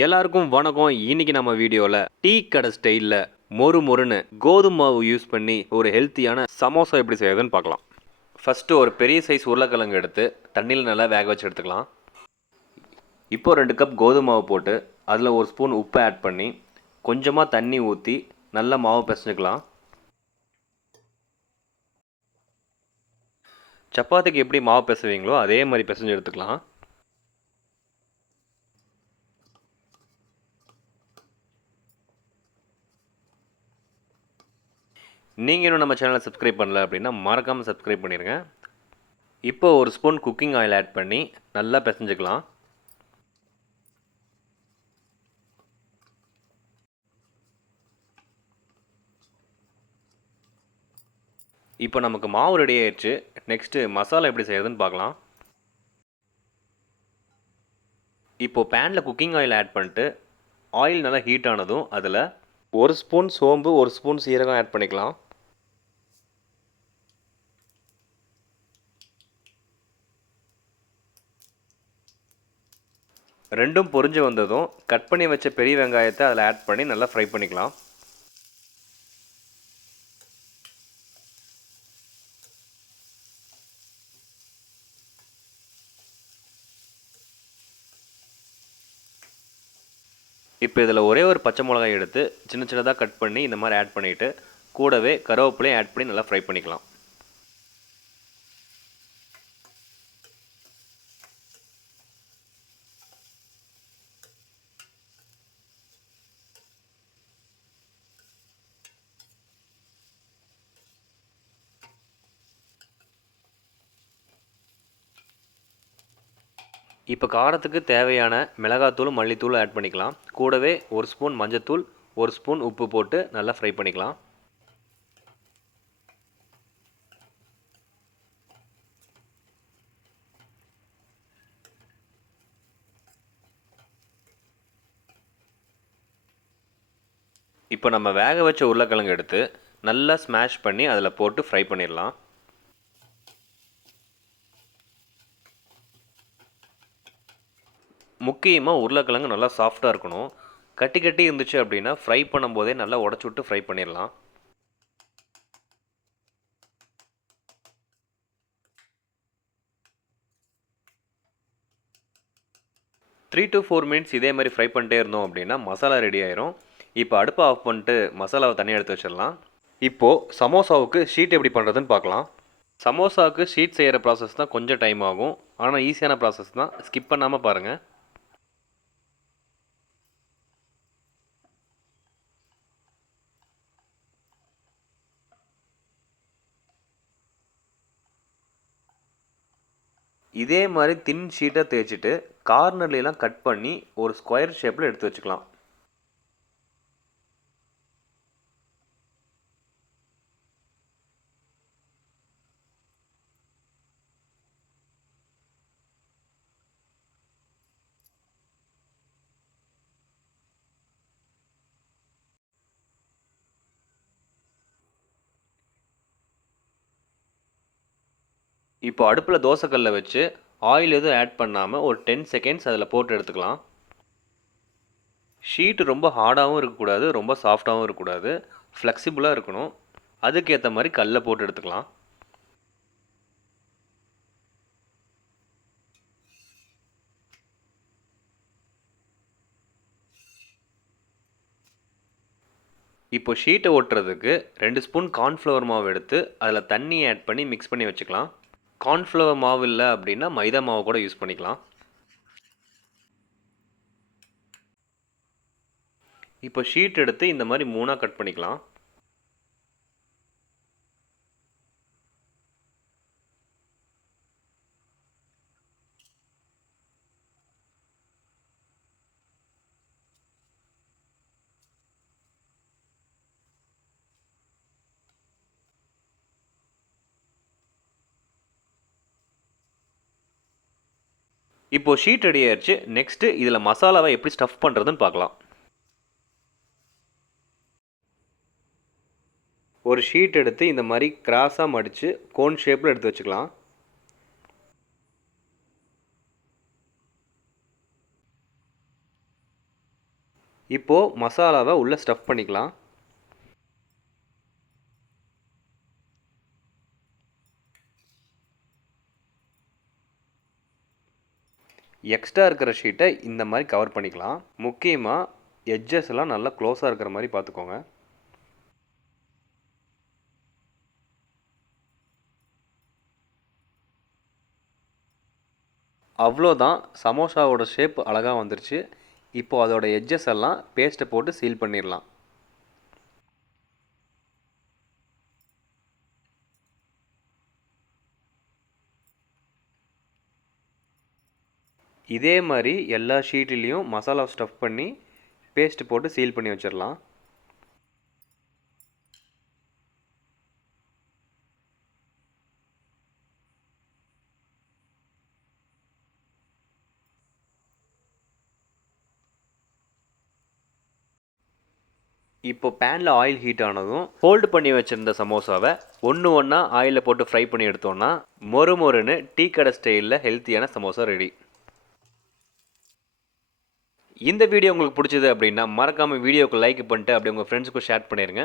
எல்லாருக்கும் வணக்கம். இன்னைக்கு நம்ம வீடியோவில் டீ கடை ஸ்டைலில் மொறு மொறுன்னு கோதுமை மாவு யூஸ் பண்ணி ஒரு ஹெல்த்தியான சமோசா எப்படி செய்யறதுன்னு பார்க்கலாம். ஃபஸ்ட்டு ஒரு பெரிய சைஸ் உருளைக்கிழங்கு எடுத்து தண்ணியில் நல்லா வேக வச்சு எடுத்துக்கலாம். இப்போ 2 கப் கோதுமை மாவு போட்டு அதில் ஒரு ஸ்பூன் உப்பு ஆட் பண்ணி கொஞ்சமாக தண்ணி ஊற்றி நல்லா மாவு பிசைஞ்சுக்கலாம். சப்பாத்திக்கு எப்படி மாவு பிசைவீங்களோ அதே மாதிரி பிசைஞ்சு எடுத்துக்கலாம். நீங்கள் இன்னும் நம்ம சேனலை சப்ஸ்கிரைப் பண்ணல அப்படின்னா மறக்காமல் சப்ஸ்கிரைப் பண்ணிடுங்க. இப்போ ஒரு ஸ்பூன் குக்கிங் ஆயில் ஆட் பண்ணி நல்லா பிசைஞ்சுக்கலாம். இப்போ நமக்கு மாவு ரெடி ஆயிடுச்சு. நெக்ஸ்ட்டு மசாலா எப்படி செய்யறதுன்னு பார்க்கலாம். இப்போது பேனில் குக்கிங் ஆயில் ஆட் பண்ணிட்டு ஆயில் நல்லா ஹீட் ஆனதும் அதில் ஒரு ஸ்பூன் சோம்பு, ஒரு ஸ்பூன் சீரகம் ஆட் பண்ணிக்கலாம். ரெண்டும் பொரிஞ்சு வந்ததும் கட் பண்ணி வச்ச பெரிய வெங்காயத்தை அதில் ஆட் பண்ணி நல்லா ஃப்ரை பண்ணிக்கலாம். இப்போ இதில் ஒரே ஒரு பச்சை மிளகாய் எடுத்து சின்ன சின்னதாக கட் பண்ணி இந்த மாதிரி ஆட் பண்ணிவிட்டு கூடவே கருவேப்பிலையும் ஆட் பண்ணி நல்லா ஃப்ரை பண்ணிக்கலாம். இப்போ காரத்துக்கு தேவையான மிளகாத்தூள், மல்லித்தூள் ஆட் பண்ணிக்கலாம். கூடவே ஒரு ஸ்பூன் மஞ்சத்தூள், ஒரு ஸ்பூன் உப்பு போட்டு நல்லா ஃப்ரை பண்ணிக்கலாம். இப்போ நம்ம வேக வச்ச உருளைக்கிழங்கு எடுத்து நல்லா ஸ்மாஷ் பண்ணி அதில் போட்டு ஃப்ரை பண்ணிடலாம். முக்கியமாக உருளைக்கிழங்கு நல்லா சாஃப்டாக இருக்கணும். கட்டி கட்டி இருந்துச்சு அப்படின்னா ஃப்ரை பண்ணும்போதே நல்லா உடச்சி விட்டு ஃப்ரை பண்ணிடலாம். த்ரீ டு 4 மினிட்ஸ் இதே மாதிரி ஃப்ரை பண்ணிட்டே இருந்தோம் அப்படின்னா மசாலா ரெடி ஆயிரும். இப்போ அடுப்பை ஆஃப் பண்ணிட்டு மசாலாவை தனியாக எடுத்து வச்சிடலாம். இப்போது சமோசாவுக்கு ஷீட் எப்படி பண்ணுறதுன்னு பார்க்கலாம். சமோசாவுக்கு ஷீட் செய்கிற ப்ராசஸ் தான் கொஞ்சம் டைம் ஆகும். ஆனால் ஈஸியான ப்ராசஸ் தான், ஸ்கிப் பண்ணாமல் பாருங்கள். இதே மாதிரி தின் ஷீட்டாக தேய்ச்சிட்டு கார்னர்லாம் கட் பண்ணி ஒரு ஸ்கொயர் ஷேப்பில் எடுத்து வச்சுக்கலாம். இப்போ அடுப்பில் தோசைக்கல்லை வச்சு ஆயில் எதுவும் ஆட் பண்ணாமல் ஒரு 10 செகண்ட்ஸ் அதில் போட்டு எடுத்துக்கலாம். ஷீட்டு ரொம்ப ஹார்டாகவும் இருக்கக்கூடாது, ரொம்ப சாஃப்டாகவும் இருக்கக்கூடாது, ஃப்ளெக்சிபிளாக இருக்கணும். அதுக்கேற்ற மாதிரி கல்லை போட்டு எடுத்துக்கலாம். இப்போ ஷீட்டை ஒட்டுறதுக்கு 2 ஸ்பூன் கார்ன்ஃப்ளவர் மாவு எடுத்து அதில் தண்ணி ஆட் பண்ணி மிக்ஸ் பண்ணி வச்சுக்கலாம். கார்ன்ஃப்ளவர் மாவு இல்லை அப்படின்னா மைதா மாவு கூட யூஸ் பண்ணிக்கலாம். இப்போ ஷீட் எடுத்து இந்த மாதிரி 3ஆக கட் பண்ணிக்கலாம். இப்போ ஷீட் ரெடி ஆயிடுச்சு. நெக்ஸ்ட்டு இதில் மசாலாவை எப்படி ஸ்டஃப் பண்ணுறதுன்னு பார்க்கலாம். ஒரு ஷீட் எடுத்து இந்த மாதிரி கிராஸாக மடித்து கோன் ஷேப்பில் எடுத்து வச்சுக்கலாம். இப்போது மசாலாவை உள்ளே ஸ்டஃப் பண்ணிக்கலாம். எக்ஸ்ட்ரா இருக்கிற ஷீட்டை இந்த மாதிரி கவர் பண்ணிக்கலாம். முக்கியமாக எட்ஜஸ் எல்லாம் நல்லா க்ளோஸாக இருக்கிற மாதிரி பார்த்துக்கோங்க. அவ்வளோதான், சமோசாவோட ஷேப் அழகாக வந்துருச்சு. இப்போது அதோட எட்ஜஸ் எல்லாம் பேஸ்ட்டை போட்டு சீல் பண்ணிடலாம். இதே மாதிரி எல்லா ஷீட்லேயும் மசாலா ஸ்டஃப் பண்ணி பேஸ்ட் போட்டு சீல் பண்ணி வச்சிடலாம். இப்போ பேனில் ஆயில் ஹீட் ஆனதும் ஹோல்டு பண்ணி வச்சுருந்த சமோசாவை ஒன்று ஒன்றா ஆயிலில் போட்டு ஃப்ரை பண்ணி எடுத்தோன்னா மொறு மொறுன்னு டீ கடை ஸ்டைலில் ஹெல்த்தியான சமோசா ரெடி. இந்த வீடியோ உங்களுக்கு பிடிச்சது அப்படின்னா மறக்காமல் வீடியோக்கு லைக் பண்ணிட்டு அப்படி உங்கள் ஃப்ரெண்ட்ஸுக்கும் ஷேர் பண்ணிடுங்க.